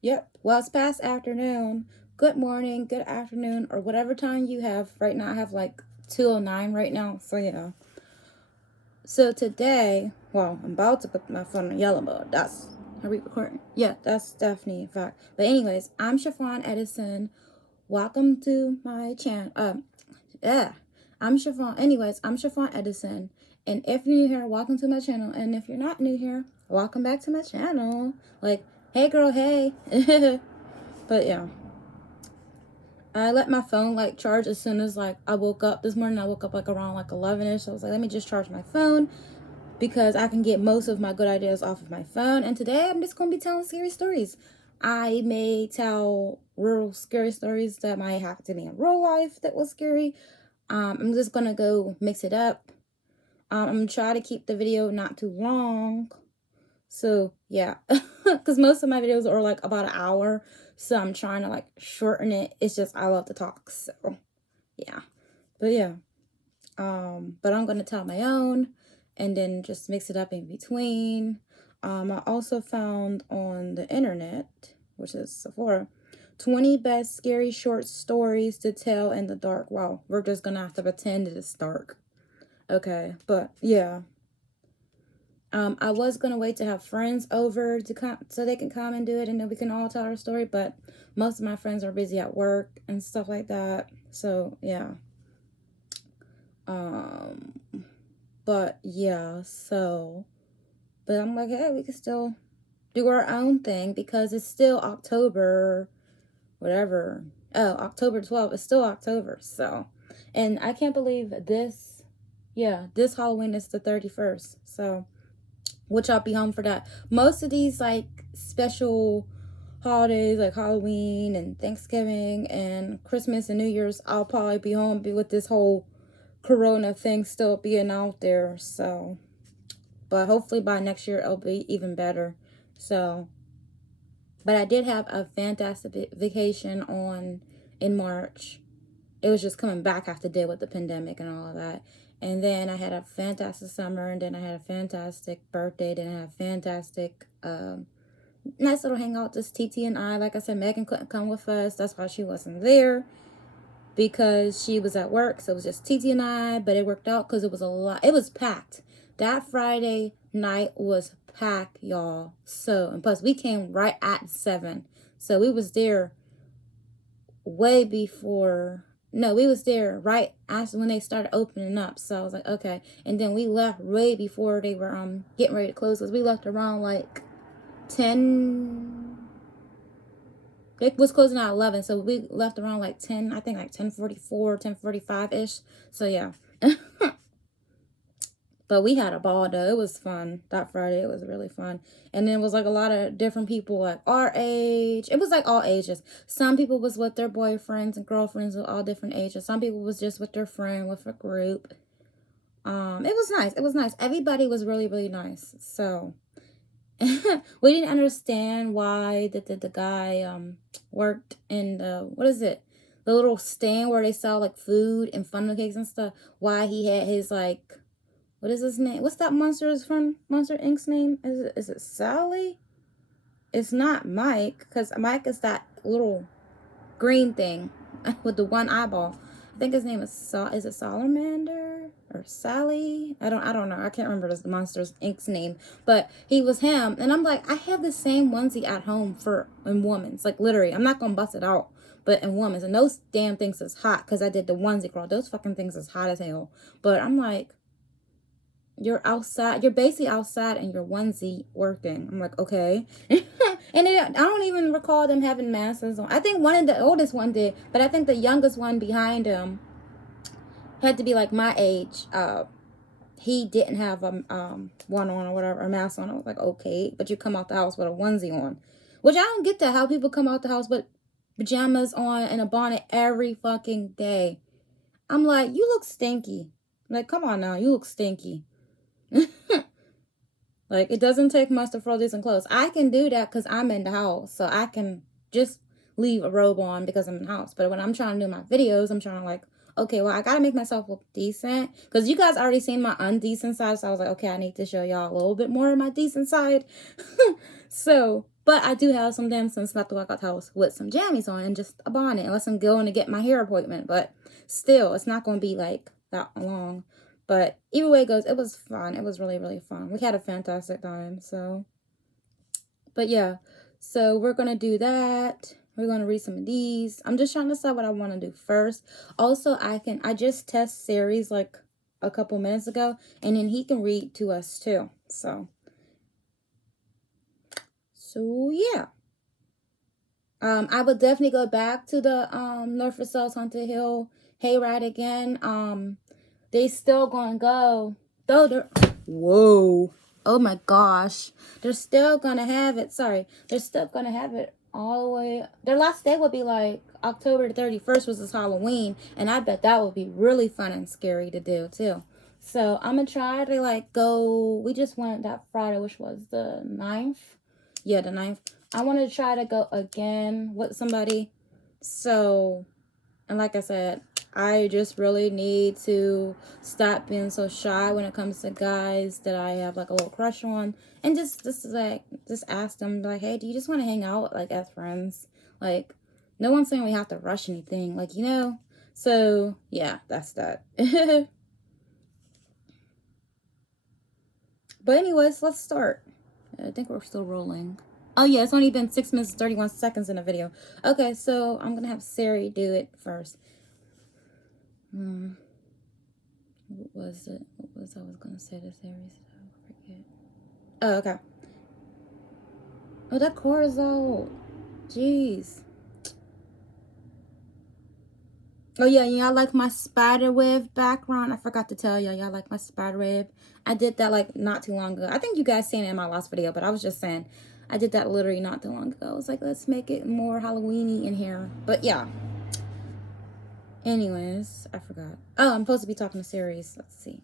Yep. Well, it's past afternoon. Good morning, good afternoon, or whatever time you have. Right now, I have like 2:09 right now. So, yeah. So, today, well, I'm about to put my phone on yellow mode. Are we recording? Yeah, that's definitely a fact. But, anyways, I'm Chiffon Edison. Welcome to my channel. Yeah. I'm Chiffon Edison. And if you're new here, welcome to my channel. And if you're not new here, welcome back to my channel. Like, hey, girl, hey. But, yeah. I let my phone like charge as soon as like I woke up this morning. I woke up like around like 11ish. So I was like, let me just charge my phone because I can get most of my good ideas off of my phone. And today I'm just gonna be telling scary stories. I may tell real scary stories that might happen to me in real life that was scary. I'm just gonna go mix it up. I'm gonna try to keep the video not too long. So yeah, because most of my videos are like about an hour, so I'm trying to like shorten it. It's just I love to talk, so yeah. But yeah, but I'm gonna tell my own, and then just mix it up in between. I also found on the internet, which is Sephora, 20 best scary short stories to tell in the dark. Wow, we're just gonna have to pretend it is dark. Okay, but yeah. I was gonna wait to have friends over to come so they can come and do it, and then we can all tell our story. But most of my friends are busy at work and stuff like that. So yeah. Um, but yeah. But I'm like, hey, we can still do our own thing because it's still October, whatever. Oh, October 12th. It's still October. So, and I can't believe this. Yeah, this Halloween is the 31st. So which I'll be home for that. Most of these like special holidays like Halloween and Thanksgiving and Christmas and New Year's, I'll probably be home with this whole corona thing still being out there. So, but hopefully by next year it'll be even better. So, but I did have a fantastic vacation on in March. It was just coming back after deal with the pandemic and all of that. And then I had a fantastic summer, and then I had a fantastic birthday, then I had a fantastic, nice little hangout, just TT and I. Like I said, Megan couldn't come with us. That's why she wasn't there because she was at work. So it was just TT and I, but it worked out because it was a lot. It was packed. That Friday night was packed, y'all. So, and plus we came right at 7. So we was there way before. No, we was there right after when they started opening up. So I was like, okay. And then we left way before they were getting ready to close. Cause we left around like 10. They was closing at 11, so we left around like 10. I think like 10:44, 10:45 ish. So yeah. But we had a ball though. It was fun. That Friday, it was really fun. And then it was like a lot of different people like our age. It was like all ages. Some people was with their boyfriends and girlfriends of all different ages. Some people was just with their friend, with a group. It was nice. It was nice. Everybody was really, really nice. So we didn't understand why the guy worked in the, what is it? The little stand where they sell like food and funnel cakes and stuff. Why he had his like, what is his name? What's that monster's from Monster Inc.'s name? Is it Sally? It's not Mike, because Mike is that little green thing with the one eyeball. I think his name is it Salamander or Sally? I don't know. I can't remember the Monsters Inc.'s name, but he was him, and I'm like, I have the same onesie at home for in women's, like literally. I'm not gonna bust it out, but in women's, and those damn things is hot because I did the onesie crawl. Those fucking things is hot as hell. But I'm like, you're outside, you're basically outside in your onesie working. I'm like, okay. And I don't even recall them having masks on. I think one of the oldest one did, but I think the youngest one behind him had to be like my age. He didn't have a one on or whatever, a mask on. I was like, okay, but you come out the house with a onesie on, which I don't get that, how people come out the house with pajamas on and a bonnet every fucking day. I'm like, you look stinky. Like, come on now, you look stinky. Like, it doesn't take much to throw decent clothes. I can do that because I'm in the house. So I can just leave a robe on because I'm in the house. But when I'm trying to do my videos, I'm trying to like, okay, well, I got to make myself look decent. Because you guys already seen my undecent side. So I was like, okay, I need to show y'all a little bit more of my decent side. So, But I do have some damn sense not to walk out the house with some jammies on and just a bonnet unless I'm going to get my hair appointment. But still, it's not going to be like that long. But either way it goes, it was fun. It was really, really fun. We had a fantastic time. So, but yeah. So we're going to do that. We're going to read some of these. I'm just trying to decide what I want to do first. Also, I just test series like a couple minutes ago. And then he can read to us too. So yeah. I would definitely go back to the North or South Haunted Hill hayride again. They still gonna go. Though they're whoa. Oh my gosh. They're still gonna have it. Sorry. They're still gonna have it all the way. Their last day would be like October 31st was this Halloween. And I bet that would be really fun and scary to do too. So I'm gonna try to like go. We just went that Friday, which was the 9th. Yeah, the 9th. I want to try to go again with somebody. So, and like I said, I just really need to stop being so shy when it comes to guys that I have like a little crush on. And just ask them like, hey, do you just want to hang out like as friends? Like, no one's saying we have to rush anything. Like, you know? So, yeah, that's that. But anyways, let's start. I think we're still rolling. Oh yeah, it's only been 6 minutes and 31 seconds in the video. Okay, so I'm gonna have Sari do it first. What was it? What was I was gonna say to Sari? I forget. Oh, okay. Oh, that cortisol. Jeez. Oh yeah, y'all like my spider web background? I forgot to tell y'all like my spider web. I did that like not too long ago. I think you guys seen it in my last video, but I was just saying I did that literally not too long ago. I was like, let's make it more Halloween-y in here. But yeah. Anyways, I forgot. Oh, I'm supposed to be talking to Series. Let's see.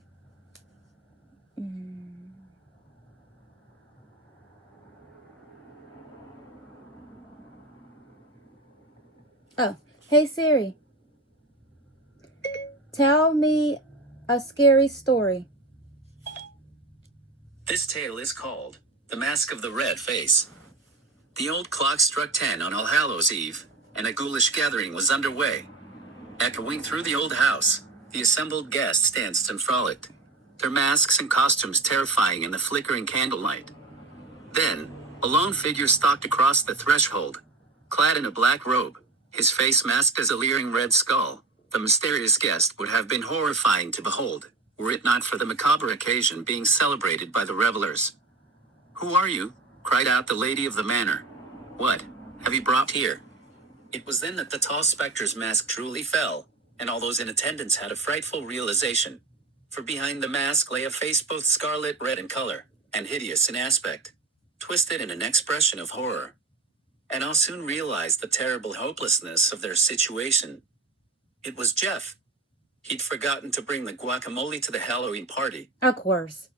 Oh, hey Siri. Tell me a scary story. This tale is called The Mask of the Red Face. The old clock struck 10 on All Hallows Eve, and a ghoulish gathering was underway. Echoing through the old house, the assembled guests danced and frolicked, their masks and costumes terrifying in the flickering candlelight. Then, a lone figure stalked across the threshold, clad in a black robe, his face masked as a leering red skull. The mysterious guest would have been horrifying to behold, were it not for the macabre occasion being celebrated by the revelers. "Who are you?" cried out the lady of the manor. "What have you brought here?" It was then that the tall specter's mask truly fell, and all those in attendance had a frightful realization. For behind the mask lay a face both scarlet red in color, and hideous in aspect, twisted in an expression of horror. And all soon realized the terrible hopelessness of their situation. It was Jeff. He'd forgotten to bring the guacamole to the Halloween party. Of course.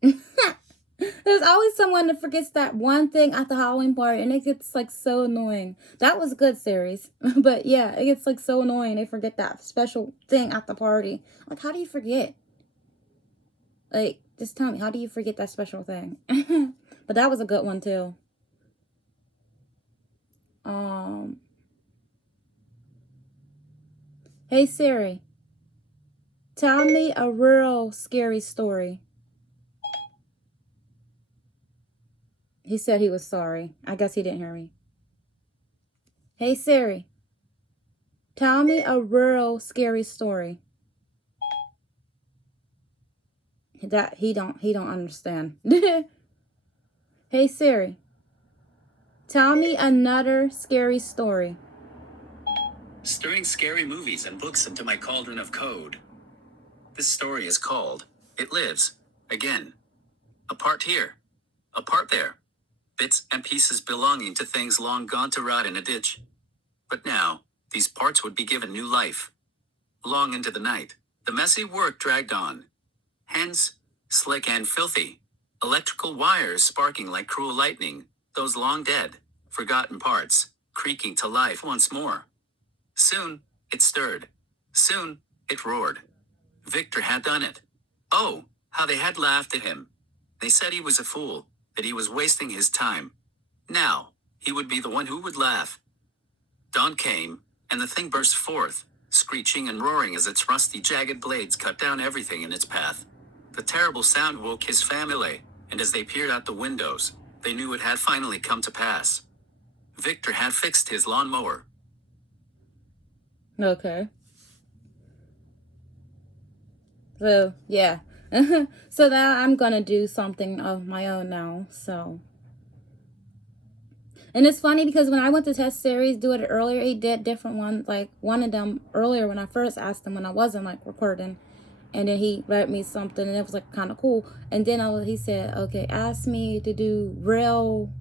There's always someone that forgets that one thing at the Halloween party, and it gets like so annoying. That was a good series. But yeah, it gets like so annoying. They forget that special thing at the party. Like, how do you forget? Like, just tell me, how do you forget that special thing? But that was a good one too. Hey Siri, tell me a real scary story. He said he was sorry. I guess he didn't hear me. Hey Siri, tell me a real scary story. That he don't understand. Hey Siri, tell me another scary story. Stirring scary movies and books into my cauldron of code. This story is called It Lives Again. A part here, a part there. Bits and pieces belonging to things long gone to rot in a ditch. But now, these parts would be given new life. Long into the night, the messy work dragged on. Hands, slick and filthy. Electrical wires sparking like cruel lightning. Those long dead, forgotten parts, creaking to life once more. Soon, it stirred. Soon, it roared. Victor had done it. Oh, how they had laughed at him. They said he was a fool. that he was wasting his time. Now, he would be the one who would laugh. Dawn came, and the thing burst forth, screeching and roaring as its rusty, jagged blades cut down everything in its path. The terrible sound woke his family, and as they peered out the windows, they knew it had finally come to pass. Victor had fixed his lawnmower. Okay. So, yeah. So now I'm gonna do something of my own now, so. And it's funny because when I went to test series, do it earlier, he did different ones. Like, one of them earlier when I first asked him when I wasn't, like, recording. And then he read me something, and it was, like, kind of cool. And then he said, okay, ask me to do real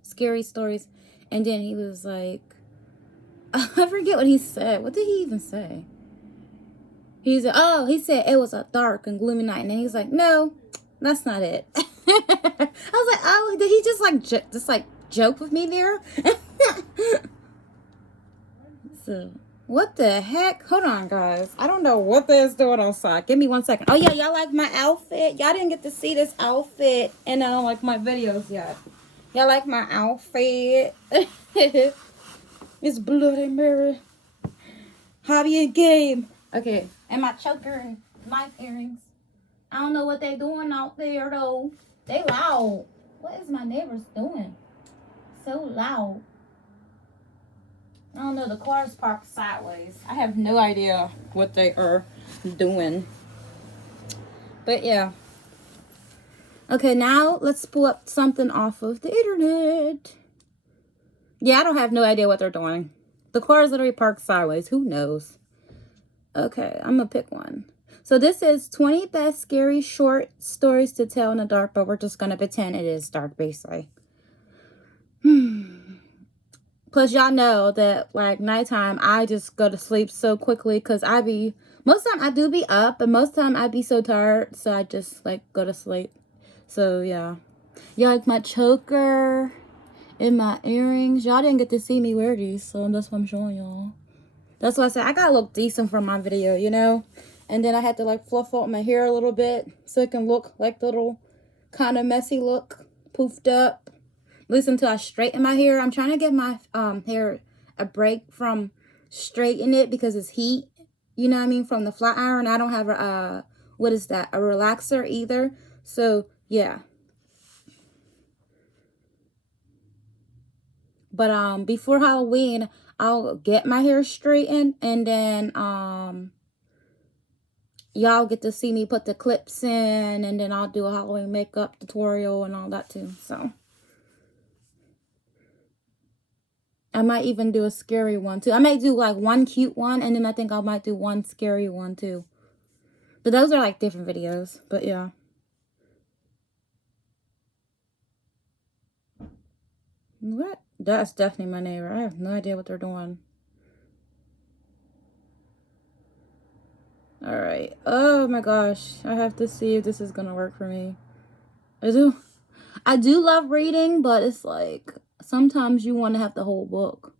scary stories. And then he was like, I forget what he said. What did he even say? He said it was a dark and gloomy night. And then he's like, no, that's not it. I was like, oh, did he just joke with me there? So, what the heck? Hold on, guys. I don't know what this is doing outside. Give me 1 second. Oh, yeah, y'all like my outfit? Y'all didn't get to see this outfit, and I don't like my videos yet. Y'all like my outfit? It's Bloody Mary. Hobby and game. Okay, and my choker and knife earrings. I don't know what they doing out there, though. They loud. What is my neighbors doing? So loud. I don't know. The car's parked sideways. I have no idea what they are doing. But yeah. Okay, now let's pull up something off of the internet. Yeah, I don't have no idea what they're doing. The car is literally parked sideways. Who knows? Okay, I'm going to pick one. So this is 20 best scary short stories to tell in the dark, but we're just going to pretend it is dark, basically. Plus, y'all know that, like, nighttime, I just go to sleep so quickly because most of the time I do be up, and most of the time I be so tired, so I just, like, go to sleep. So, yeah. Y'all like my choker and my earrings. Y'all didn't get to see me wear these, so that's what I'm showing y'all. That's why I said I gotta look decent for my video, you know? And then I had to, like, fluff out my hair a little bit so it can look like the little kind of messy look, poofed up. At least until I straighten my hair. I'm trying to give my hair a break from straightening it because it's heat. You know what I mean? From the flat iron. I don't have a relaxer either. So, yeah. But before Halloween, I'll get my hair straightened, and then y'all get to see me put the clips in, and then I'll do a Halloween makeup tutorial and all that too. So I might even do a scary one too. I may do like one cute one, and then I think I might do one scary one too. But those are like different videos. But yeah. What? That's definitely my neighbor. I have no idea what they're doing. Alright. Oh my gosh. I have to see if this is gonna work for me. I do love reading, but it's like sometimes you want to have the whole book.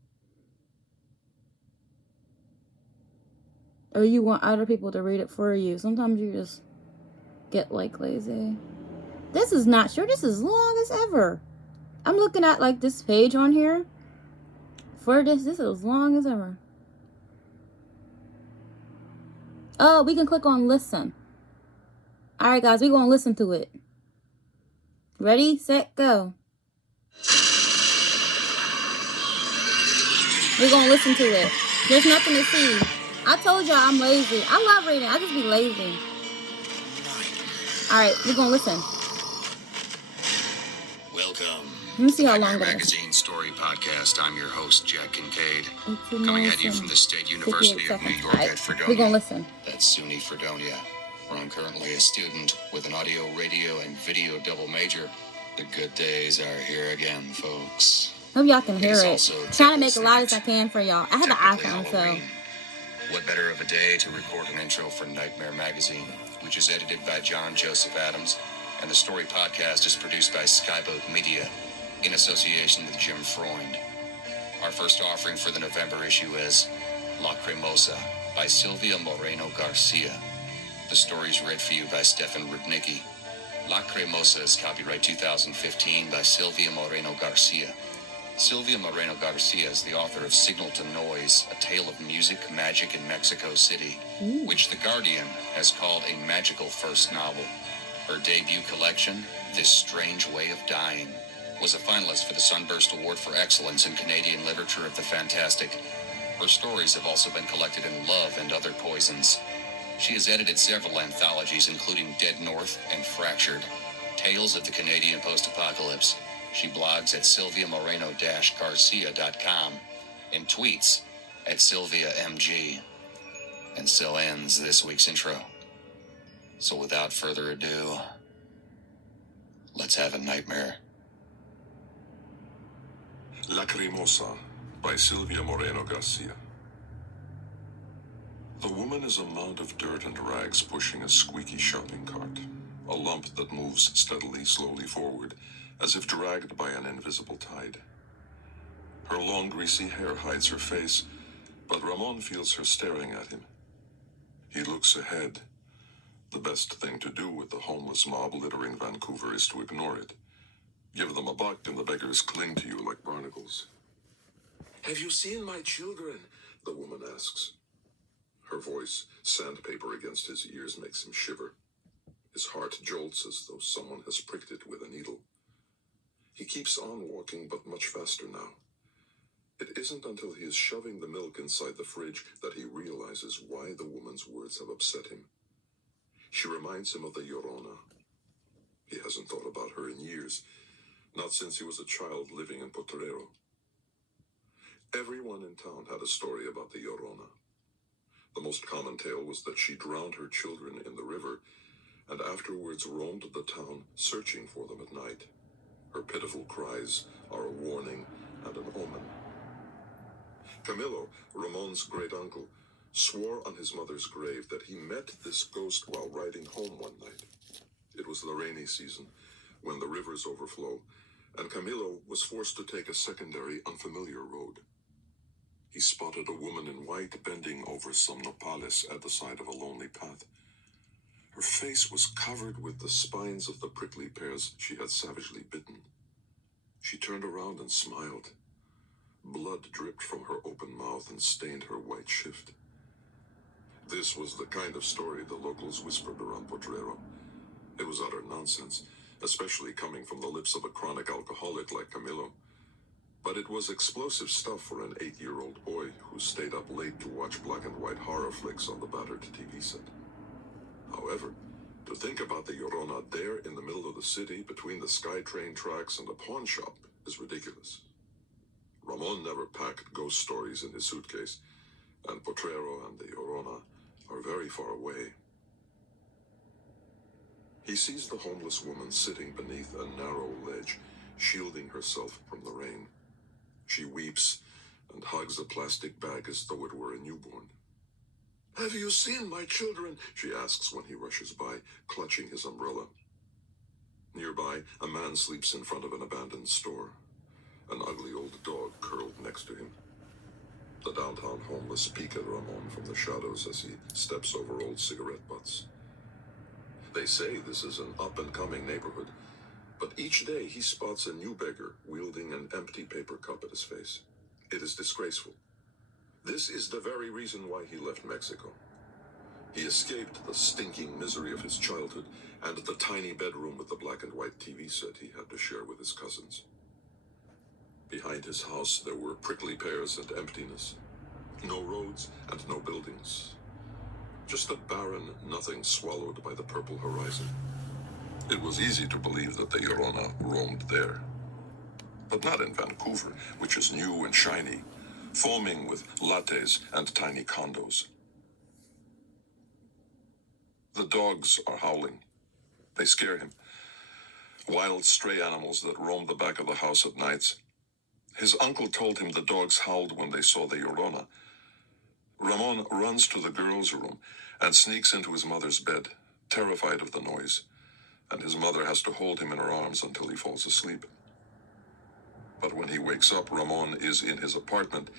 Or you want other people to read it for you. Sometimes you just get like lazy. This is not sure. This is long as ever. I'm looking at like this page on here. For this is as long as ever. Oh, we can click on listen. Alright guys, we're going to listen to it. Ready, set, go. We're going to listen to it. There's nothing to see. I told y'all I'm lazy. I love reading. I just be lazy. Alright, we're going to listen. Welcome. Let me see how long Nightmare it is. Magazine Story Podcast. I'm your host, Jack Kincaid. Coming at you from the State University of New York at Fredonia. We're going to listen. That's SUNY Fredonia, where I'm currently a student with an audio, radio, and video double major. The good days are here again, folks. Hope y'all can hear is it. also Trying to make a lot Devil's as I Night. can for y'all. I have an Technically iPhone, so. Halloween. What better of a day to record an intro for Nightmare Magazine, which is edited by John Joseph Adams, and the Story Podcast is produced by Skyboat Media, in association with Jim Freund. Our first offering for the November issue is La Cremosa by Silvia Moreno Garcia. The story is read for you by Stefan Rudnicki. La Cremosa is copyright 2015 by Silvia Moreno Garcia. Silvia Moreno Garcia is the author of Signal to Noise, A Tale of Music, Magic in Mexico City, which The Guardian has called a magical first novel. Her debut collection, This Strange Way of Dying, was a finalist for the Sunburst Award for Excellence in Canadian Literature of the Fantastic. Her stories have also been collected in Love and Other Poisons. She has edited several anthologies, including Dead North and Fractured, Tales of the Canadian Post-Apocalypse. She blogs at silviamoreno-garcia.com and tweets at SylviaMG. And so ends this week's intro. So without further ado, let's have a nightmare. La Cremosa by Silvia Moreno Garcia. The woman is a mound of dirt and rags pushing a squeaky shopping cart, a lump that moves steadily, slowly forward, as if dragged by an invisible tide. Her long, greasy hair hides her face, but Ramon feels her staring at him. He looks ahead. The best thing to do with the homeless mob littering Vancouver is to ignore it. Give them a buck and the beggars cling to you like barnacles. "Have you seen my children?" the woman asks. Her voice, sandpaper against his ears, makes him shiver. His heart jolts as though someone has pricked it with a needle. He keeps on walking, but much faster now. It isn't until he is shoving the milk inside the fridge that he realizes why the woman's words have upset him. She reminds him of the Llorona. He hasn't thought about her in years, not since he was a child living in Potrero. Everyone in town had a story about the Llorona. The most common tale was that she drowned her children in the river and afterwards roamed the town searching for them at night. Her pitiful cries are a warning and an omen. Camilo, Ramon's great-uncle, swore on his mother's grave that he met this ghost while riding home one night. It was the rainy season, when the rivers overflow, and Camilo was forced to take a secondary, unfamiliar road. He spotted a woman in white bending over some nopales at the side of a lonely path. Her face was covered with the spines of the prickly pears she had savagely bitten. She turned around and smiled. Blood dripped from her open mouth and stained her white shift. This was the kind of story the locals whispered around Potrero. It was utter nonsense, especially coming from the lips of a chronic alcoholic like Camilo. But it was explosive stuff for an 8-year-old boy who stayed up late to watch black and white horror flicks on the battered TV set. However, to think about the Llorona there in the middle of the city between the SkyTrain tracks and a pawn shop is ridiculous. Ramon never packed ghost stories in his suitcase, and Potrero and the Llorona are very far away. He sees the homeless woman sitting beneath a narrow ledge, shielding herself from the rain. She weeps and hugs a plastic bag as though it were a newborn. "Have you seen my children?" she asks when he rushes by, clutching his umbrella. Nearby, a man sleeps in front of an abandoned store, an ugly old dog curled next to him. The downtown homeless peek at Ramon from the shadows as he steps over old cigarette butts. They say this is an up-and-coming neighborhood, but each day he spots a new beggar wielding an empty paper cup at his face. It is disgraceful. This is the very reason why he left Mexico. He escaped the stinking misery of his childhood and the tiny bedroom with the black and white TV set he had to share with his cousins. Behind his house there were prickly pears and emptiness. No roads and no buildings. Just a barren nothing swallowed by the purple horizon. It was easy to believe that the Llorona roamed there. But not in Vancouver, which is new and shiny, foaming with lattes and tiny condos. The dogs are howling. They scare him. Wild stray animals that roam the back of the house at nights. His uncle told him the dogs howled when they saw the Llorona. Ramon runs to the girls' room and sneaks into his mother's bed, terrified of the noise, and his mother has to hold him in her arms until he falls asleep. But when he wakes up, Ramon is in his apartment,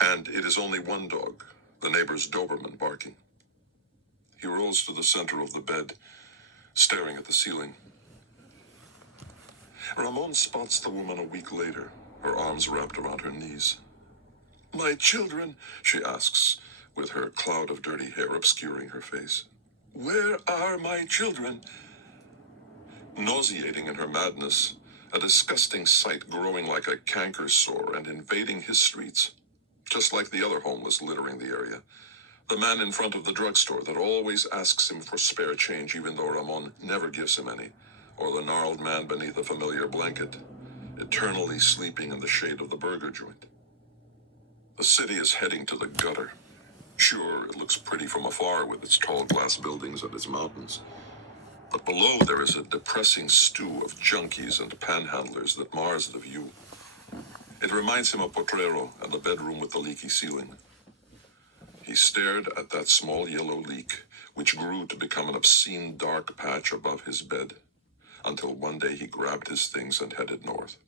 and it is only one dog, the neighbor's Doberman, barking. He rolls to the center of the bed, staring at the ceiling. Ramon spots the woman a week later, her arms wrapped around her knees. "My children?" she asks, with her cloud of dirty hair obscuring her face. "Where are my children?" Nauseating in her madness, a disgusting sight growing like a canker sore and invading his streets, just like the other homeless littering the area. The man in front of the drugstore that always asks him for spare change even though Ramon never gives him any, or the gnarled man beneath a familiar blanket, eternally sleeping in the shade of the burger joint. The city is heading to the gutter. Sure, it looks pretty from afar with its tall glass buildings and its mountains. But below there is a depressing stew of junkies and panhandlers that mars the view. It reminds him of Potrero and the bedroom with the leaky ceiling. He stared at that small yellow leak, which grew to become an obscene dark patch above his bed, until one day he grabbed his things and headed north.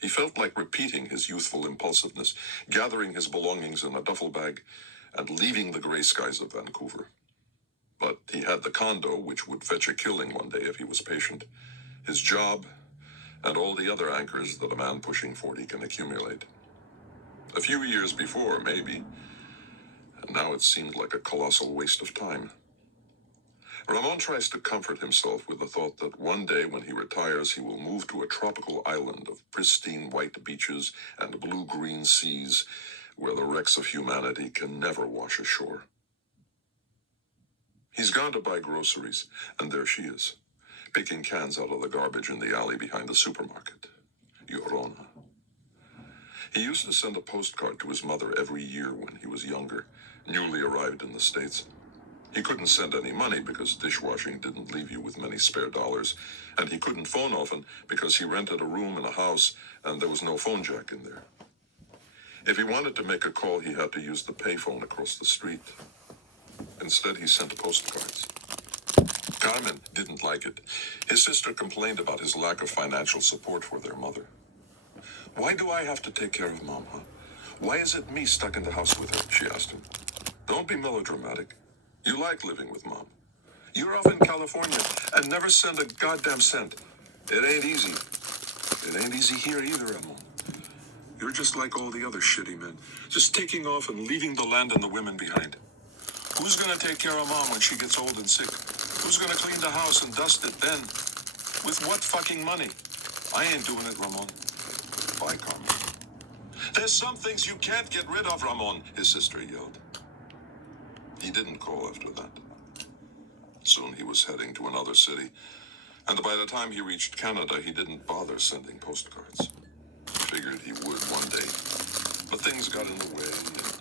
He felt like repeating his youthful impulsiveness, gathering his belongings in a duffel bag, and leaving the gray skies of Vancouver. But he had the condo, which would fetch a killing one day if he was patient, his job, and all the other anchors that a man pushing 40 can accumulate. A few years before, maybe, and now it seemed like a colossal waste of time. Ramon tries to comfort himself with the thought that one day when he retires, he will move to a tropical island of pristine white beaches and blue-green seas where the wrecks of humanity can never wash ashore. He's gone to buy groceries, and there she is, picking cans out of the garbage in the alley behind the supermarket. Llorona. He used to send a postcard to his mother every year when he was younger, newly arrived in the States. He couldn't send any money because dishwashing didn't leave you with many spare dollars, and he couldn't phone often because he rented a room in a house and there was no phone jack in there. If he wanted to make a call, he had to use the payphone across the street. Instead, he sent postcards. Carmen didn't like it. His sister complained about his lack of financial support for their mother. "Why do I have to take care of Mom, huh? Why is it me stuck in the house with her?" she asked him. "Don't be melodramatic. You like living with Mom. You're off in California and never send a goddamn cent. It ain't easy. It ain't easy here either, Ramon. You're just like all the other shitty men, just taking off and leaving the land and the women behind. Who's gonna take care of Mom when she gets old and sick? Who's gonna clean the house and dust it then? With what fucking money? I ain't doing it, Ramon." Bye, Carmen. "There's some things you can't get rid of, Ramon," his sister yelled. He didn't call after that. Soon he was heading to another city, and by the time he reached Canada, he didn't bother sending postcards. Figured he would one day, but things got in the way,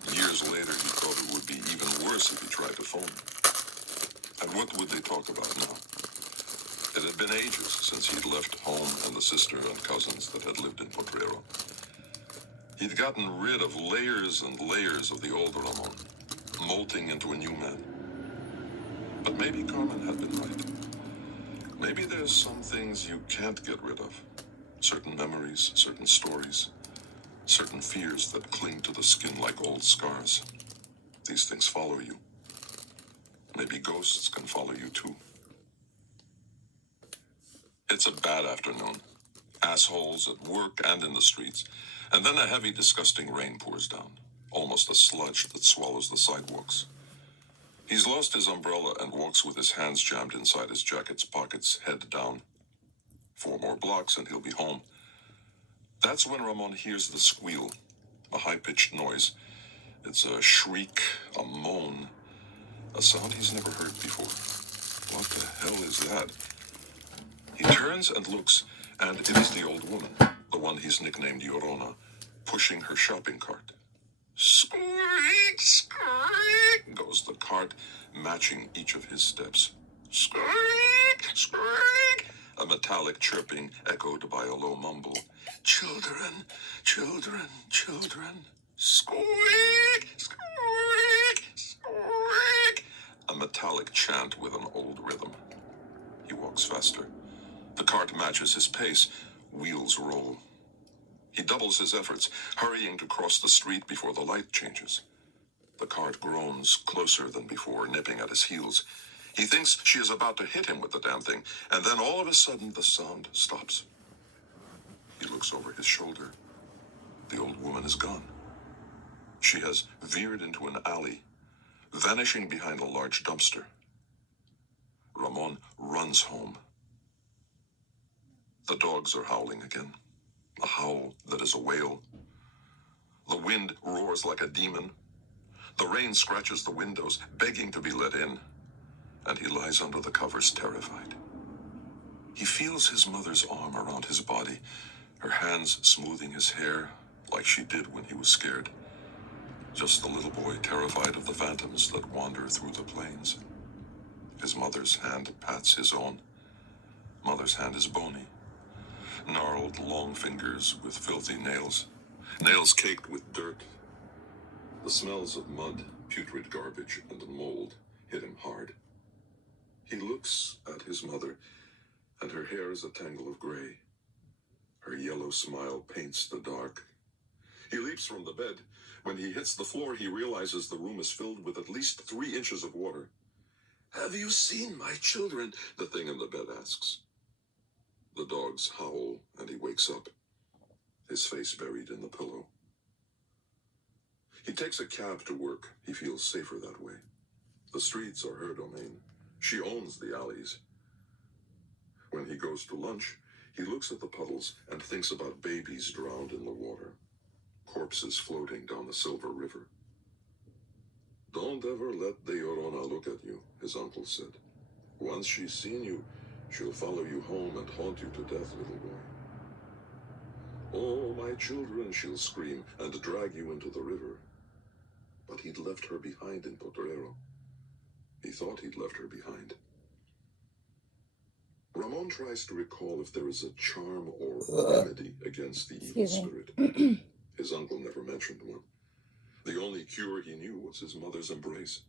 and years later he thought it would be even worse if he tried to phone. And what would they talk about now? It had been ages since he'd left home and the sister and cousins that had lived in Potrero. He'd gotten rid of layers and layers of the old Ramon, molting into a new man. But maybe Carmen had been right. Maybe there's some things you can't get rid of. Certain memories, certain stories, certain fears that cling to the skin like old scars. These things follow you. Maybe ghosts can follow you too. It's a bad afternoon. Assholes at work and in the streets. And then a heavy, disgusting rain pours down. Almost a sludge that swallows the sidewalks. He's lost his umbrella and walks with his hands jammed inside his jacket's pockets, head down. 4 more blocks and he'll be home. That's when Ramon hears the squeal, a high-pitched noise. It's a shriek, a moan, a sound he's never heard before. What the hell is that? He turns and looks, and it is the old woman, the one he's nicknamed Llorona, pushing her shopping cart. Squeak, squeak, goes the cart, matching each of his steps. Squeak, squeak, a metallic chirping echoed by a low mumble. Children, children, children. Squeak, squeak, squeak. A metallic chant with an old rhythm. He walks faster. The cart matches his pace. Wheels roll. He doubles his efforts, hurrying to cross the street before the light changes. The cart groans closer than before, nipping at his heels. He thinks she is about to hit him with the damn thing, and then all of a sudden the sound stops. He looks over his shoulder. The old woman is gone. She has veered into an alley, vanishing behind a large dumpster. Ramon runs home. The dogs are howling again, a howl that is a wail. The wind roars like a demon. The rain scratches the windows, begging to be let in, and he lies under the covers, terrified. He feels his mother's arm around his body, her hands smoothing his hair like she did when he was scared. Just a little boy terrified of the phantoms that wander through the plains. His mother's hand pats his own. Mother's hand is bony, gnarled long fingers with filthy nails, nails caked with dirt. The smells of mud, putrid garbage, and mold hit him hard. He looks at his mother, and her hair is a tangle of gray. Her yellow smile paints the dark. He leaps from the bed. When he hits the floor, he realizes the room is filled with at least 3 inches of water. "Have you seen my children?" the thing in the bed asks. The dogs howl, and he wakes up, his face buried in the pillow. He takes a cab to work. He feels safer that way. The streets are her domain. She owns the alleys. When he goes to lunch, he looks at the puddles and thinks about babies drowned in the water, corpses floating down the Silver River. "Don't ever let the Llorona look at you," his uncle said. "Once she's seen you, she'll follow you home and haunt you to death, little boy. Oh, my children," she'll scream and drag you into the river. But he'd left her behind in Potrero. He thought he'd left her behind. Ramon tries to recall if there is a charm or remedy against the evil spirit. His uncle never mentioned one. The only cure he knew was his mother's embrace.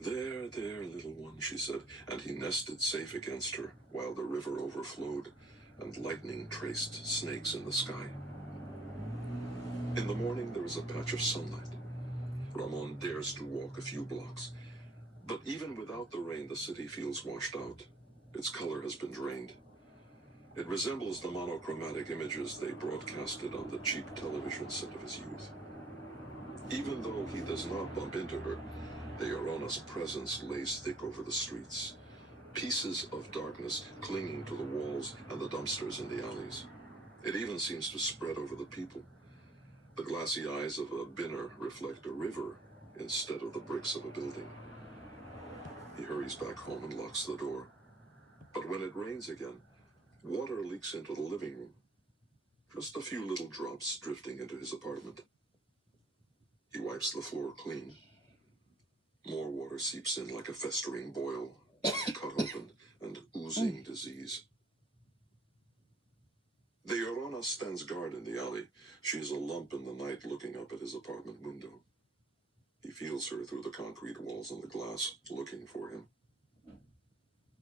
"There, there, little one," she said, and he nested safe against her while the river overflowed and lightning traced snakes in the sky. In the morning, there is a patch of sunlight. Ramon dares to walk a few blocks. But even without the rain, the city feels washed out. Its color has been drained. It resembles the monochromatic images they broadcasted on the cheap television set of his youth. Even though he does not bump into her, the Llorona's presence lays thick over the streets, pieces of darkness clinging to the walls and the dumpsters in the alleys. It even seems to spread over the people. The glassy eyes of a binner reflect a river instead of the bricks of a building. He hurries back home and locks the door. But when it rains again, water leaks into the living room. Just a few little drops drifting into his apartment. He wipes the floor clean. More water seeps in like a festering boil, cut open and oozing disease. The Llorona stands guard in the alley. She is a lump in the night looking up at his apartment window. He feels her through the concrete walls and the glass, looking for him.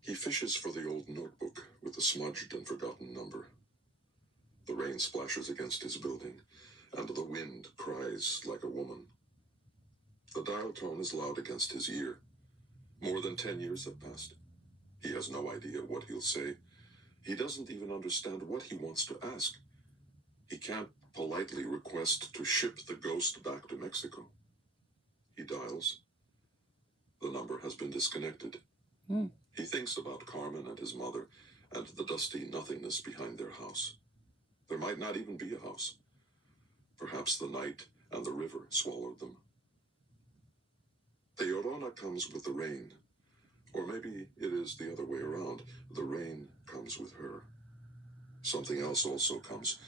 He fishes for the old notebook with the smudged and forgotten number. The rain splashes against his building, and the wind cries like a woman. The dial tone is loud against his ear. More than 10 years have passed. He has no idea what he'll say. He doesn't even understand what he wants to ask. He can't politely request to ship the ghost back to Mexico. He dials. The number has been disconnected. He thinks about Carmen and his mother and the dusty nothingness behind their house. There might not even be a house. Perhaps the night and the river swallowed them. The Llorona comes with the rain. Or maybe it is the other way around. The rain comes with her. Something else also comes.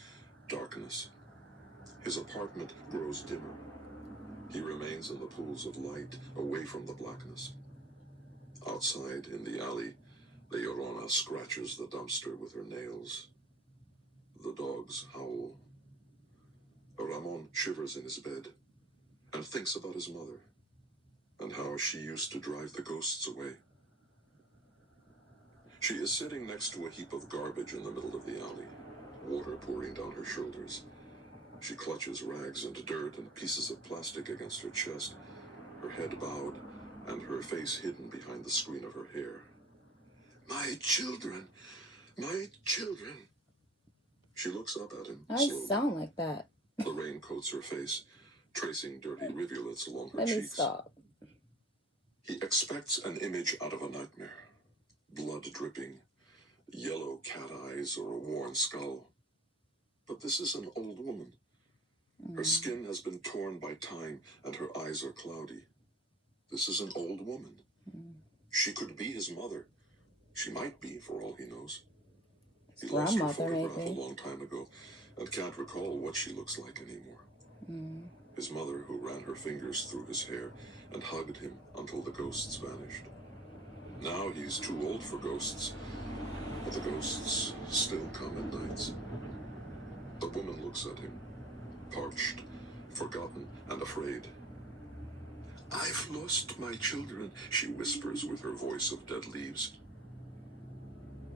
Darkness. His apartment grows dimmer. He remains in the pools of light, away from the blackness. Outside, in the alley, the Llorona scratches the dumpster with her nails. The dogs howl. Ramon shivers in his bed and thinks about his mother and how she used to drive the ghosts away. She is sitting next to a heap of garbage in the middle of the alley, water pouring down her shoulders. She clutches rags and dirt and pieces of plastic against her chest, her head bowed, and her face hidden behind the screen of her hair. My children! My children! She looks up at him I slowly. sound like that. The rain coats her face, tracing dirty rivulets along her Let me cheeks. stop. He expects an image out of a nightmare. Blood dripping, yellow cat eyes, or a worn skull. But this is an old woman. Her skin has been torn by time, and her eyes are cloudy. This is an old woman. She could be his mother. She might be, for all he knows. He lost her photograph a long time ago, and can't recall what she looks like anymore. His mother, who ran her fingers through his hair and hugged him until the ghosts vanished. Now he's too old for ghosts, but the ghosts still come at nights. The woman looks at him, parched, forgotten, and afraid. I've lost my children, she whispers with her voice of dead leaves.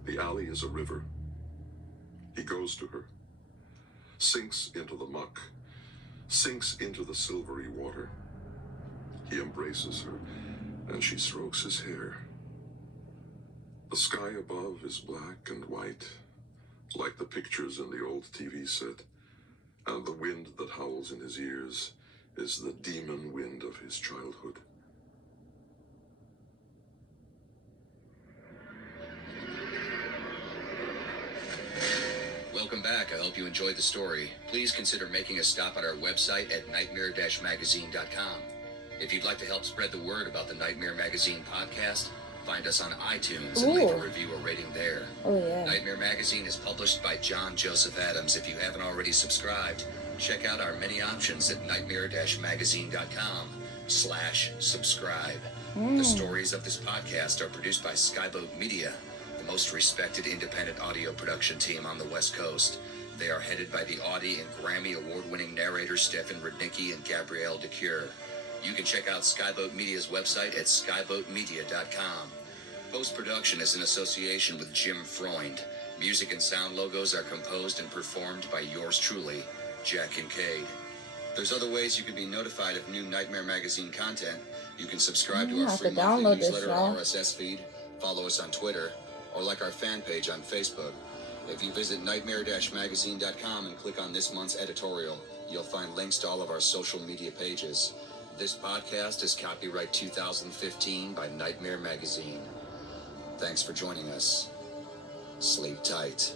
The alley is a river. He goes to her, sinks into the muck, sinks into the silvery water. He embraces her, and she strokes his hair. The sky above is black and white, like the pictures in the old TV set, and the wind that howls in his ears is the demon wind of his childhood. Welcome back. I hope you enjoyed the story. Please consider making a stop at our website at nightmare-magazine.com. If you'd like to help spread the word about the Nightmare Magazine podcast, find us on iTunes and leave a review or rating there. Oh, yeah. Nightmare Magazine is published by John Joseph Adams. If you haven't already subscribed, check out our many options at nightmare-magazine.com/subscribe. The stories of this podcast are produced by Skyboat Media, the most respected independent audio production team on the West Coast. They are headed by the Audie and Grammy award-winning narrators Stefan Rudnicki and Gabrielle DeCure. You can check out Skyboat Media's website at skyboatmedia.com. Post-production is in association with Jim Freund. Music and sound logos are composed and performed by yours truly, Jack Kincaid. There's other ways you can be notified of new Nightmare Magazine content. You can subscribe to our free monthly newsletter or RSS feed, follow us on Twitter, or like our fan page on Facebook. If you visit nightmare-magazine.com and click on this month's editorial, you'll find links to all of our social media pages. This podcast is copyright 2015 by Nightmare Magazine. Thanks for joining us. Sleep tight.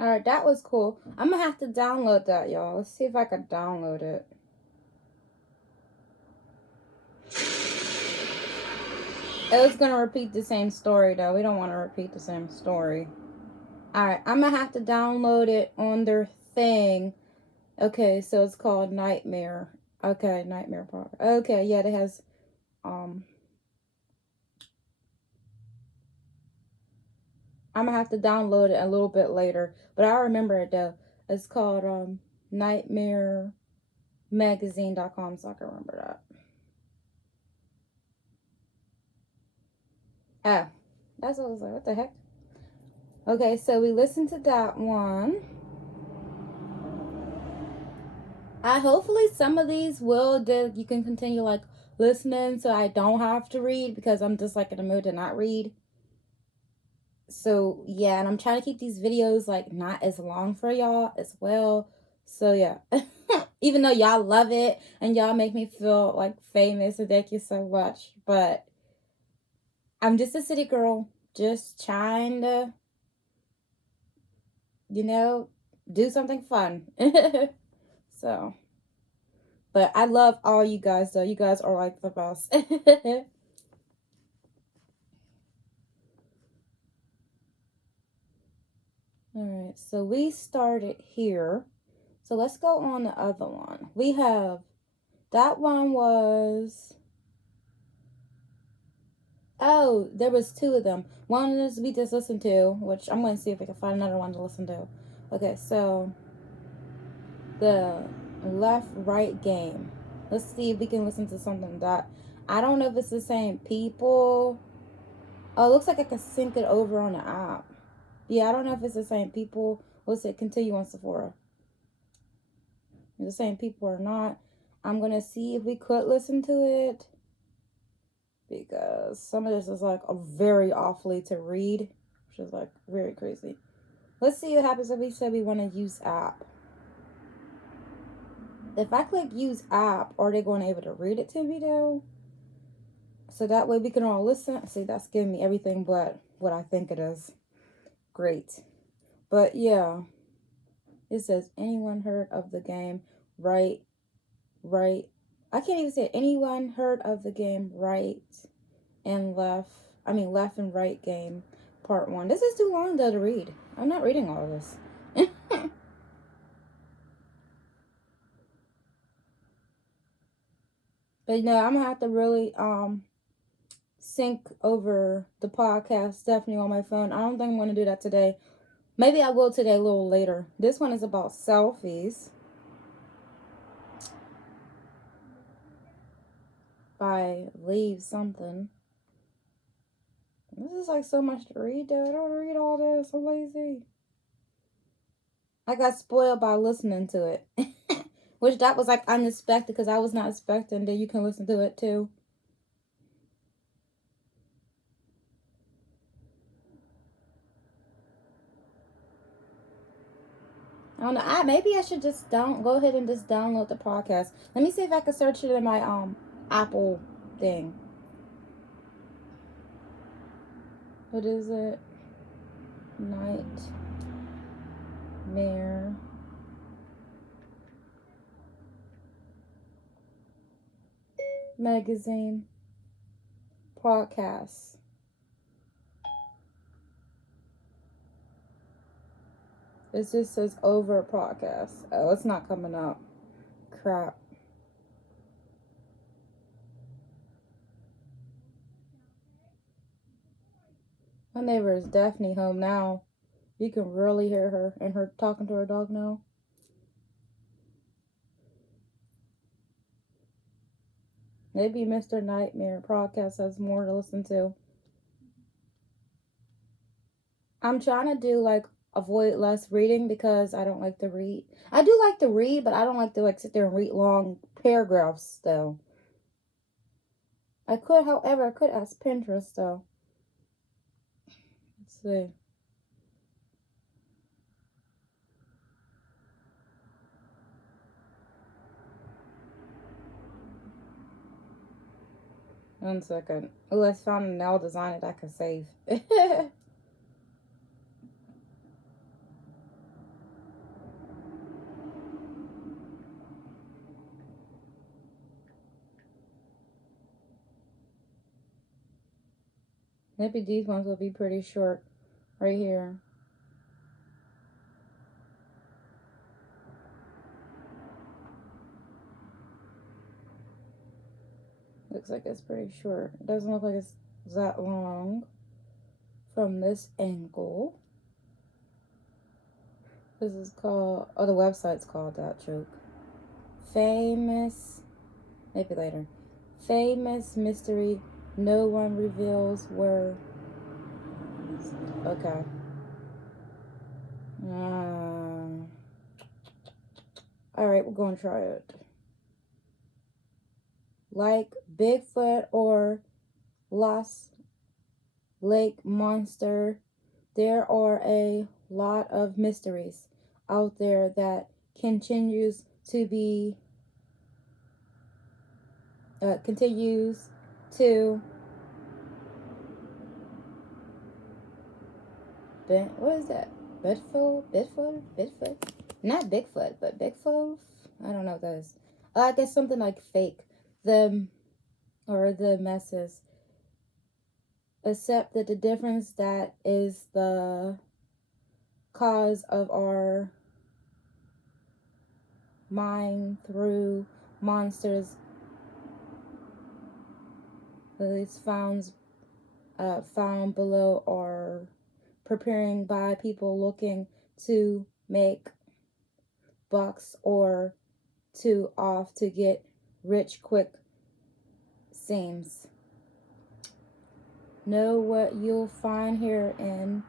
Alright, that was cool. I'm gonna have to download that, y'all. Let's see if I can download it. It was gonna repeat the same story, though. We don't want to repeat the same story. Alright, I'm gonna have to download it on their thing. Okay, so it's called Nightmare. Okay, Nightmare Park. Okay, yeah, it has, I'm gonna have to download it a little bit later. But I remember it, though. It's called, nightmaremagazine.com, so I can remember that. Ah, that's what I was like, what the heck? Okay, so we listened to that one. Hopefully some of these you can continue, like, listening so I don't have to read, because I'm just, like, in the mood to not read. So, yeah, and I'm trying to keep these videos, like, not as long for y'all as well. So, yeah. Even though y'all love it and y'all make me feel, like, famous, and thank you so much. But I'm just a city girl, just trying to, do something fun. So, but I love all you guys, though. You guys are, like, the best. Alright, so we started here. So let's go on the other one. We have, that one was, oh, there was two of them. One is we just listened to, which I'm going to see if I can find another one to listen to. Okay, so the left-right game. Let's see if we can listen to something that I don't know if it's the same people. Oh, it looks like I can sync it over on the app. Yeah, I don't know if it's the same people. Let's say continue on Sephora. The same people or not. I'm gonna see if we could listen to it because some of this is like a very awfully to read, which is like very crazy. Let's see what happens if we say we want to use app. If I click use app, are they going to be able to read it to me though? So that way we can all listen. See, that's giving me everything but what I think it is. Great. But yeah, it says anyone heard of the game right. I can't even say it. Anyone heard of the game right and left. I mean left and right game part 1. This is too long though to read. I'm not reading all of this. But no, I'm gonna have to really sync over the podcast definitely on my phone. I don't think I'm gonna do that today. Maybe I will today a little later. This one is about selfies by Leave Something. This is like so much to read though. I don't want to read all this. I'm lazy. I got spoiled by listening to it. Which that was like unexpected because I was not expecting that you can listen to it too. I don't know. Maybe I should just go ahead and just download the podcast. Let me see if I can search it in my Apple thing. What is it? Nightmare Magazine podcast. It just says over podcast. Oh, it's not coming up. Crap. My neighbor is Daphne home now. You can really hear her and her talking to her dog now. Maybe Mr. Nightmare podcast has more to listen to. I'm trying to do like avoid less reading because I don't like to read. I do like to read, but I don't like to like sit there and read long paragraphs though. I could, however, I could ask Pinterest though. Let's see. One second. Oh, I found a nail design that I can save. Maybe these ones will be pretty short right here. Looks like it's pretty short. It doesn't look like it's that long from this angle. This is called, oh, the website's called that joke. Famous, maybe later. Famous mystery, no one reveals where. Okay. Alright, we're going to try it. Like Bigfoot or Lost Lake Monster, there are a lot of mysteries out there that continues to what is that? Bigfoot? Not Bigfoot, but Bigfoot? I don't know what that is. I guess something like fake. The messes. Except that the difference that is the cause of our mind through monsters at least found below are preparing by people looking to make bucks or to get rich, quick seems. Know what you'll find here in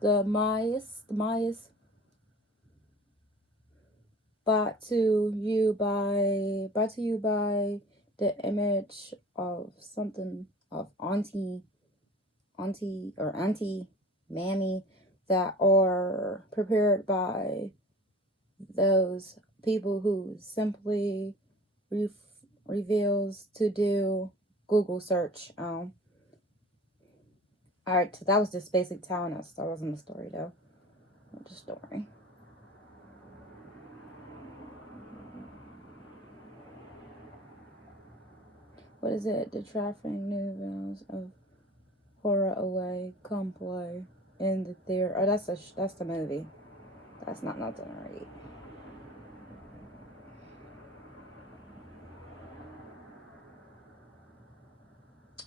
the Mayas. The Mayas. Brought to you by the image of something of Auntie Mammy that are prepared by those people who simply reveals to do Google search. Alright, so that was just basic telling us. That wasn't the story though. Not the story. What is it? The trafficking news of horror away. Come play in the theater. Oh, that's the movie. That's not nothing to read.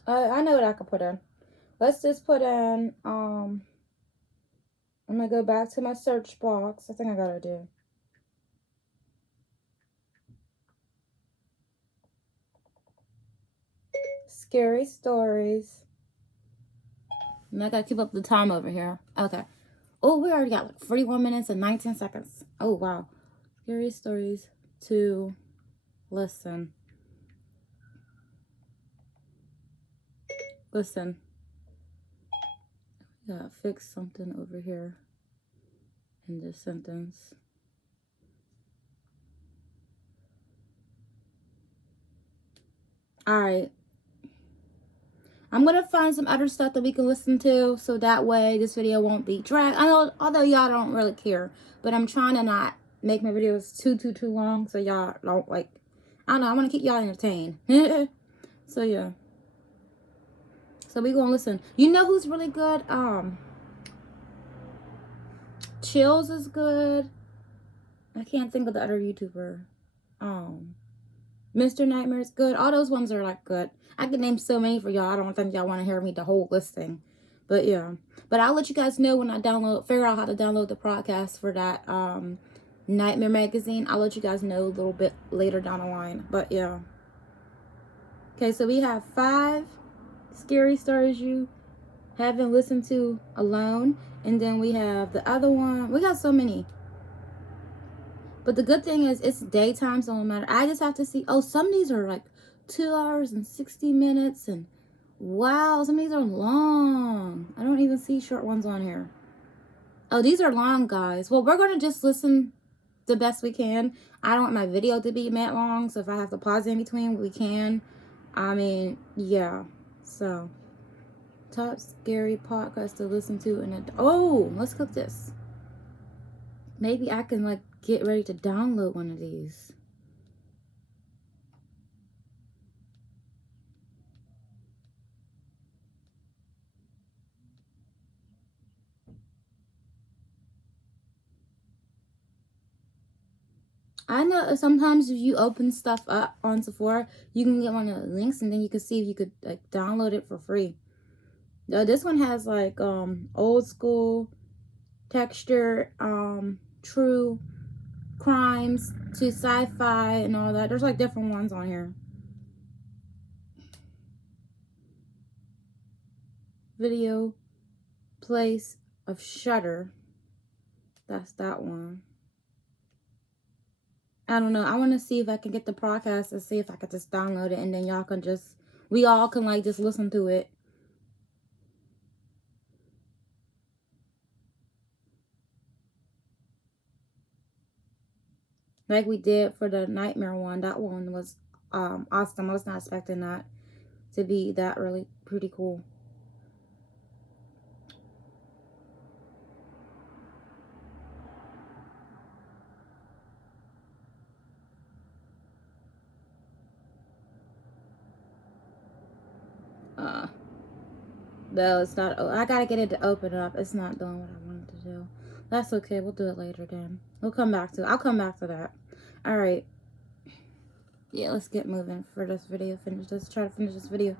I know what I could put in. Let's just put in. I'm gonna go back to my search box. I think I gotta do. Scary stories. And I gotta keep up the time over here. Okay. Oh, we already got like 41 minutes and 19 seconds. Oh, wow. Scary stories to listen. Listen. I gotta fix something over here in this sentence. Alright. I'm going to find some other stuff that we can listen to so that way this video won't be dragged. I know, although y'all don't really care, but I'm trying to not make my videos too long so y'all don't like, I don't know, I want to keep y'all entertained. So yeah. So we going to listen. You know who's really good? Chills is good. I can't think of the other YouTuber. Mr. Nightmare is good. All those ones are like good. I can name so many for y'all. I don't think y'all want to hear me the whole listing. But yeah. But I'll let you guys know when I figure out how to download the podcast for that Nightmare Magazine. I'll let you guys know a little bit later down the line. But yeah. Okay, so we have 5 scary stories you haven't listened to alone. And then we have the other one. We got so many. But the good thing is it's daytime, so no matter. I just have to see. Oh, some of these are like 2 hours and 60 minutes. And wow, some of these are long. I don't even see short ones on here. Oh, these are long, guys. Well, we're going to just listen the best we can. I don't want my video to be that long, so if I have to pause in between, we can. I mean, yeah. So, top scary podcast to listen to. And oh, let's cook this. Maybe I can like get ready to download one of these. I know sometimes if you open stuff up on Sephora, you can get one of the links and then you can see if you could like download it for free. This one has like old school texture, true crimes to sci-fi and all that. There's like different ones on here. Video place of Shudder. That's that one. I don't know. I want to see if I can get the podcast and see if I could just download it and then y'all can just, we all can like just listen to it. Like we did for the Nightmare one. That one was awesome. I was not expecting that to be that really pretty cool. No, it's not. I gotta get it to open up. It's not doing what I wanted to do. That's okay. We'll do it later then. I'll come back to that. All right. Yeah, let's get moving for this video. Try to finish this video.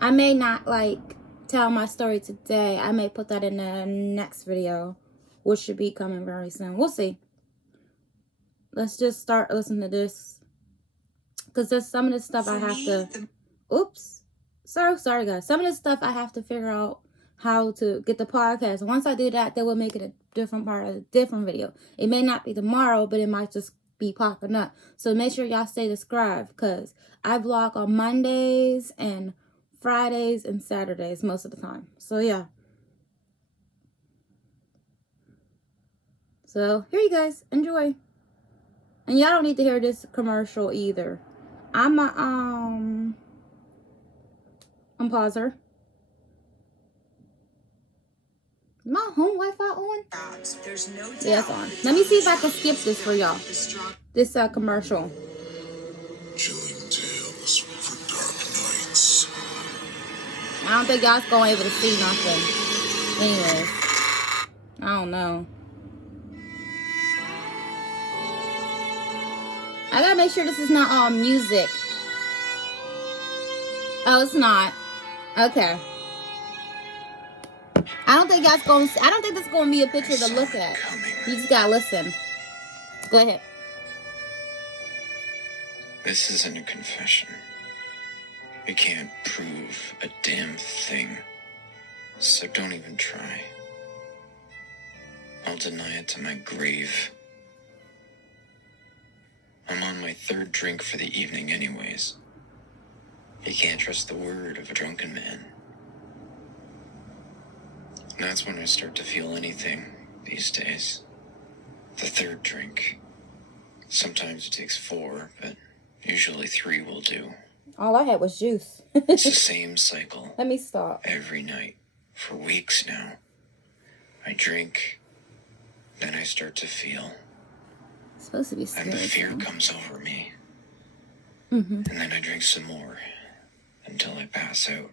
I may not like tell my story today. I may put that in the next video, which should be coming very soon. We'll see. let's just start listening to this. Because there's some of this stuff I have to... Oops. Sorry, guys. Some of this stuff I have to figure out how to get the podcast. Once I do that, they will make it a different part of a different video. It may not be tomorrow, but it might just be popping up. So make sure y'all stay subscribed, because I vlog on Mondays and Fridays and Saturdays most of the time. So yeah. So here you guys, enjoy. And y'all don't need to hear this commercial either. I'm pause her. Is my home Wi-Fi on? Yeah, it's on. Let me see if I can skip this for y'all. This commercial. Chilling tales for dark nights. I don't think y'all's gonna be able to see nothing. Anyways, I don't know. I gotta make sure this is not all music. Oh, it's not. Okay. I don't think that's gonna be a picture to look at. You just gotta listen. Go ahead. This isn't a confession. You can't prove a damn thing. So don't even try. I'll deny it to my grave. I'm on my third drink for the evening anyways. You can't trust the word of a drunken man. And that's when I start to feel anything these days. The third drink. Sometimes it takes 4, but usually 3 will do. All I had was juice. It's the same cycle. Let me stop. Every night. For weeks now. I drink. Then I start to feel. It's supposed to be And the fear scary. comes over me. Mm-hmm. And then I drink some more. Until I pass out.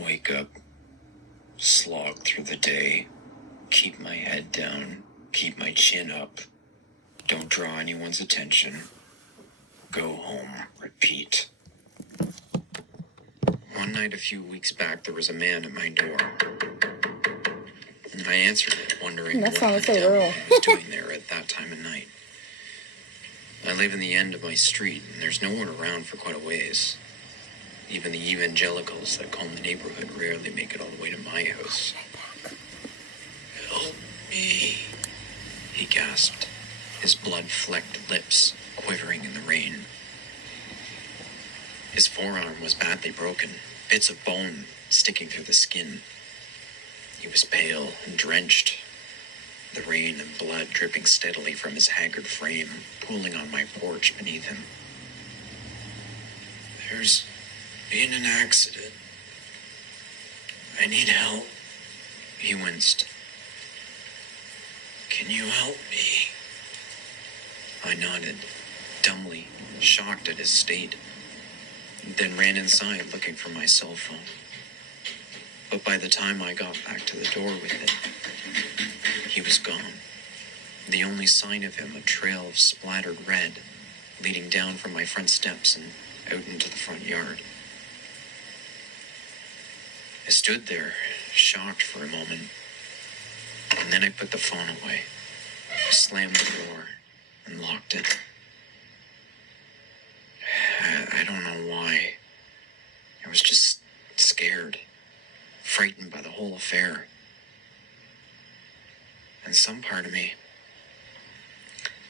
Wake up. Slog through the day. Keep my head down. Keep my chin up. Don't draw anyone's attention. Go home. Repeat. One night a few weeks back, there was a man at my door. And I answered it, wondering That what sounds the so devil real. I was doing there at that time of night. I live in the end of my street, and there's no one around for quite a ways. Even the evangelicals that comb the neighborhood rarely make it all the way to my house. Help me, he gasped, his blood-flecked lips quivering in the rain. His forearm was badly broken, bits of bone sticking through the skin. He was pale and drenched, the rain and blood dripping steadily from his haggard frame, pooling on my porch beneath him. There's been an accident. I need help. He winced. Can you help me? I nodded, dumbly, shocked at his state, then ran inside looking for my cell phone. But by the time I got back to the door with it, he was gone. The only sign of him, a trail of splattered red, leading down from my front steps and out into the front yard. I stood there, shocked for a moment, and then I put the phone away, slammed the door, and locked it. I don't know why. I was just scared, frightened by the whole affair. And some part of me,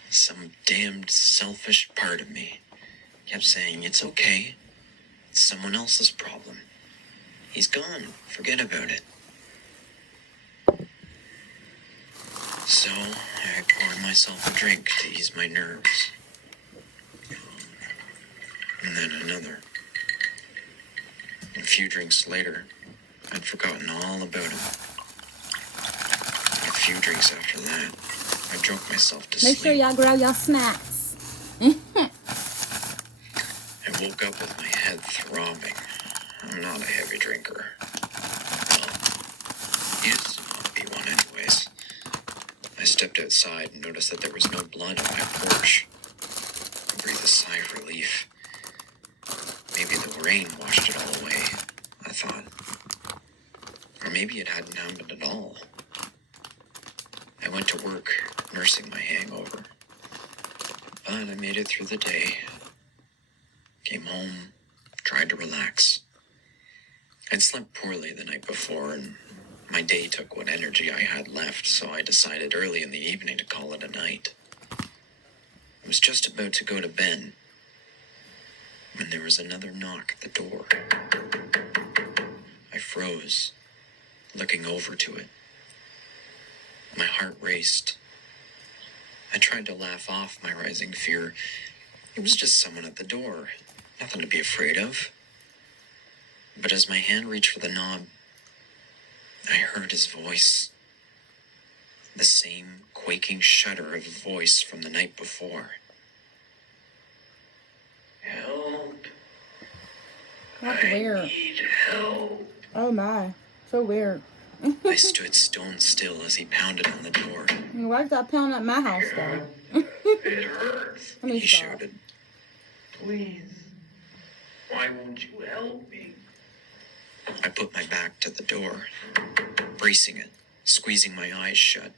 some damned selfish part of me, kept saying, it's okay. It's someone else's problem. He's gone. Forget about it. So I poured myself a drink to ease my nerves. And then another. A few drinks later, I'd forgotten all about him. A few drinks after that, I drunk myself to Make sleep. sure y'all grab y'all snacks. I woke up with my head throbbing. I'm not a heavy drinker. Well, used to not be one anyways. I stepped outside and noticed that there was no blood on my porch. I breathed a sigh of relief. Maybe the rain washed it all away, I thought. Or maybe it hadn't happened at all. I went to work, nursing my hangover. But I made it through the day. Came home, tried to relax. I'd slept poorly the night before, and my day took what energy I had left, so I decided early in the evening to call it a night. I was just about to go to bed when there was another knock at the door. I froze, looking over to it. My heart raced. I tried to laugh off my rising fear. It was just someone at the door, nothing to be afraid of. But as my hand reached for the knob, I heard his voice. The same quaking shudder of a voice from the night before. Help. That's weird. Need help. Oh my. So weird. I stood stone still as he pounded on the door. Why did that pound at my house though? It hurts. Let me He stop. shouted. Please. Why won't you help me? I put my back to the door, bracing it, squeezing my eyes shut.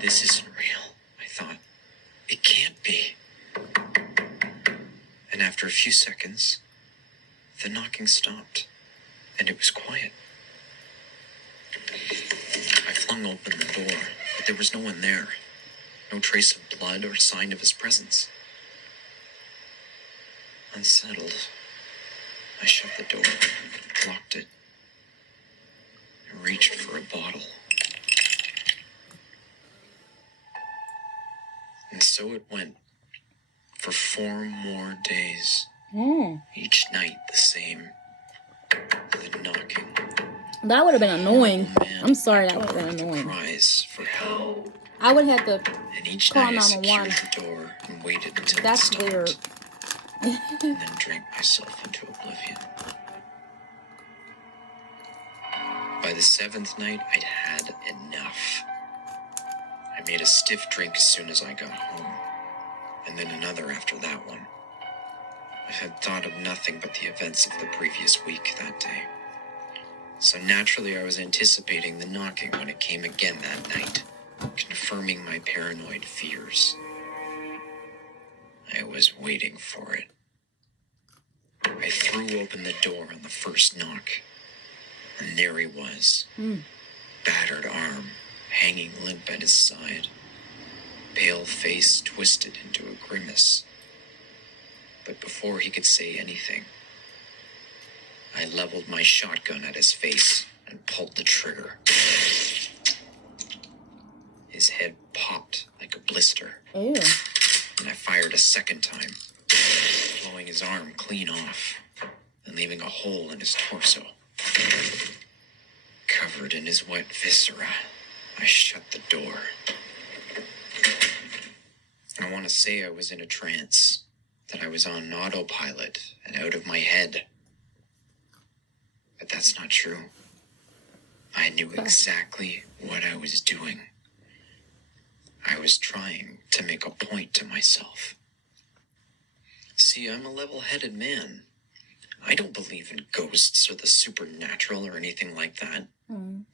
This isn't real, I thought. It can't be. And after a few seconds, the knocking stopped, and it was quiet. I flung open the door, but there was no one there. No trace of blood or sign of his presence. Unsettled, I shut the door, locked it, and reached for a bottle. And so it went for 4 more days, each night the same. The knocking. That would have been annoying. Man, I'm sorry, that the would have door been with the annoying. cries for help. I would have to. And each Call night I 911. secured the door and waited until it That's stopped, weird. and then drank myself into oblivion. By the 7th night, I'd had enough. I made a stiff drink as soon as I got home, and then another after that one. I had thought of nothing but the events of the previous week that day. So naturally, I was anticipating the knocking when it came again that night, confirming my paranoid fears. I was waiting for it. I threw open the door on the first knock, and there he was, battered arm hanging limp at his side, pale face twisted into a grimace. But before he could say anything, I leveled my shotgun at his face and pulled the trigger. His head popped like a blister, Ew. and I fired a second time, blowing his arm clean off and leaving a hole in his torso. Covered in his wet viscera, I shut the door. I want to say I was in a trance, that I was on autopilot and out of my head. But that's not true. I knew exactly what I was doing. I was trying to make a point to myself. See, I'm a level-headed man. I don't believe in ghosts or the supernatural or anything like that.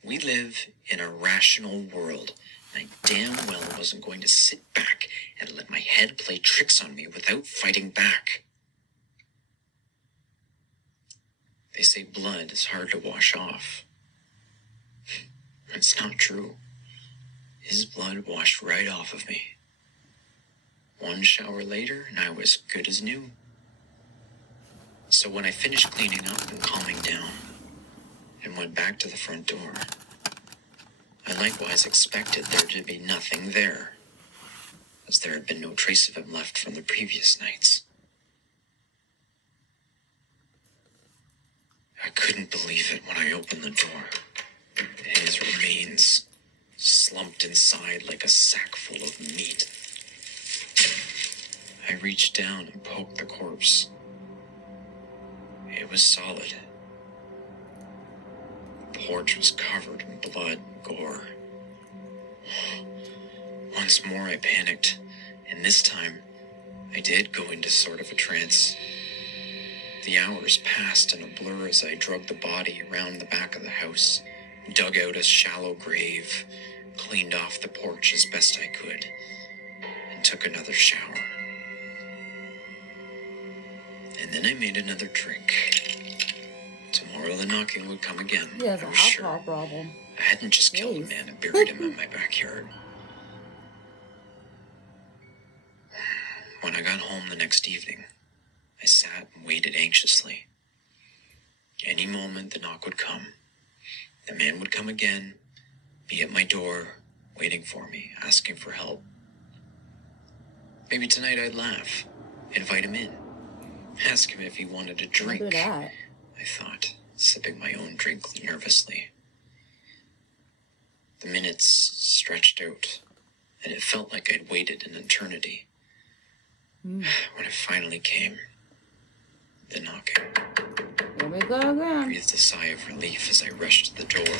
We live in a rational world, and I damn well wasn't going to sit back and let my head play tricks on me without fighting back. They say blood is hard to wash off. It's not true. His blood washed right off of me. 1 shower later, and I was good as new. So when I finished cleaning up and calming down, and went back to the front door, I likewise expected there to be nothing there, as there had been no trace of him left from the previous nights. I couldn't believe it when I opened the door, and his remains slumped inside like a sack full of meat. I reached down and poked the corpse. It was solid. The porch was covered in blood and gore. Once more I panicked, and this time I did go into sort of a trance. The hours passed in a blur as I dragged the body around the back of the house, dug out a shallow grave, cleaned off the porch as best I could, and took another shower. And then I made another drink. Tomorrow the knocking would come again. He has I an was sure. alcohol problem. I hadn't just killed a Jeez. man and buried him in my backyard. When I got home the next evening, I sat and waited anxiously. Any moment the knock would come. The man would come again, be at my door, waiting for me, asking for help. Maybe tonight I'd laugh, invite him in, ask him if he wanted a Don't drink. do that. I thought, sipping my own drink nervously. The minutes stretched out, and it felt like I'd waited an eternity. When it finally came, the knocking, Here we go again. breathed a sigh of relief as I rushed to the door.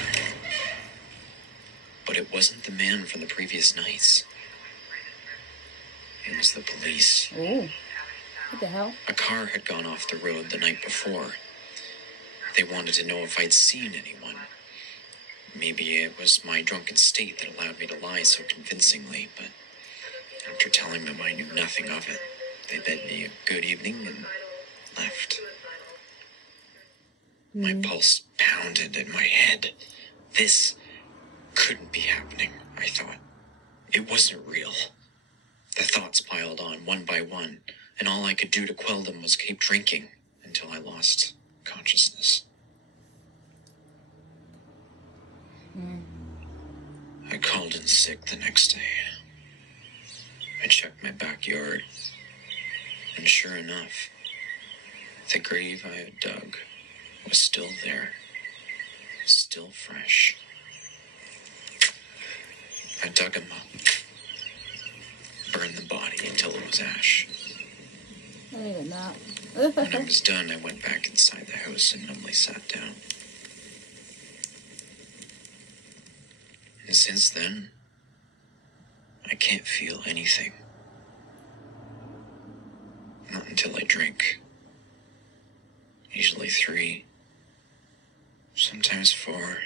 But it wasn't the man from the previous nights. It was the police. Ooh. What the hell? A car had gone off the road the night before. They wanted to know if I'd seen anyone. Maybe it was my drunken state that allowed me to lie so convincingly, but after telling them I knew nothing of it, they bid me a good evening and left. My pulse pounded in my head. This couldn't be happening, I thought. It wasn't real. The thoughts piled on one by one, and all I could do to quell them was keep drinking until I lost consciousness. I called in sick the next day. I checked my backyard, and sure enough, the grave I had dug was still there, still fresh. I dug him up, burned the body until it was ash. I did not. When I was done, I went back inside the house and numbly sat down. And since then, I can't feel anything. Not until I drink. Usually 3, sometimes 4.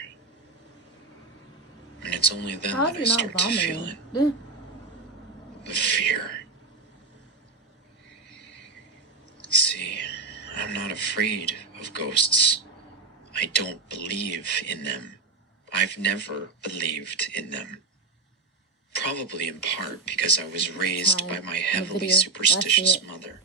And it's only then How that I is he not start to feel vomiting? it. The fear. See, I'm not afraid of ghosts. I don't believe in them. I've never believed in them. Probably in part because I was raised by my heavily video. That's superstitious it. mother.